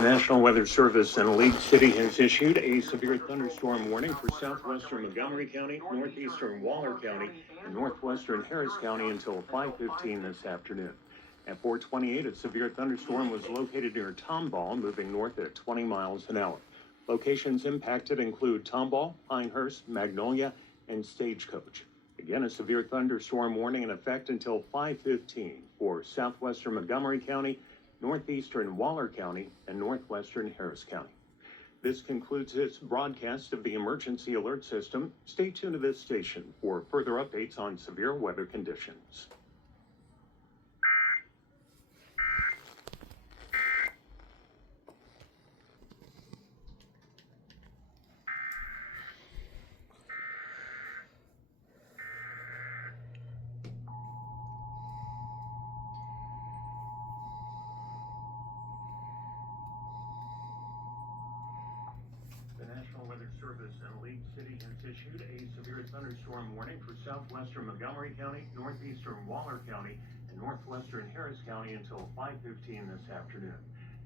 The National Weather Service in League City has issued a severe thunderstorm warning for southwestern Montgomery County, northeastern Waller County, and northwestern Harris County until 5:15 this afternoon. At 4:28, a severe thunderstorm was located near Tomball, moving north at 20 miles an hour. Locations impacted include Tomball, Pinehurst, Magnolia, and Stagecoach. Again, a severe thunderstorm warning in effect until 5:15 for southwestern Montgomery County, northeastern Waller County, and northwestern Harris County. This concludes this broadcast of the Emergency Alert System. Stay tuned to this station for further updates on severe weather conditions. The National Weather Service in League City has issued a severe thunderstorm warning for southwestern Montgomery County, northeastern Waller County, and northwestern Harris County until 5:15 this afternoon.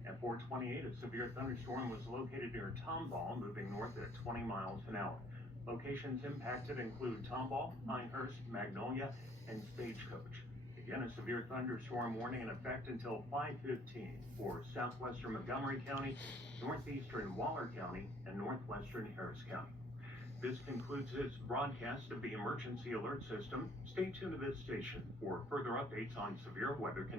At 4:28, a severe thunderstorm was located near Tomball, moving north at 20 miles an hour. Locations impacted include Tomball, Pinehurst, Magnolia, and Stagecoach. Again, a severe thunderstorm warning in effect until 5:15 for southwestern Montgomery County, northeastern Waller County, and northwestern Harris County. This concludes this broadcast of the Emergency Alert System. Stay tuned to this station for further updates on severe weather conditions.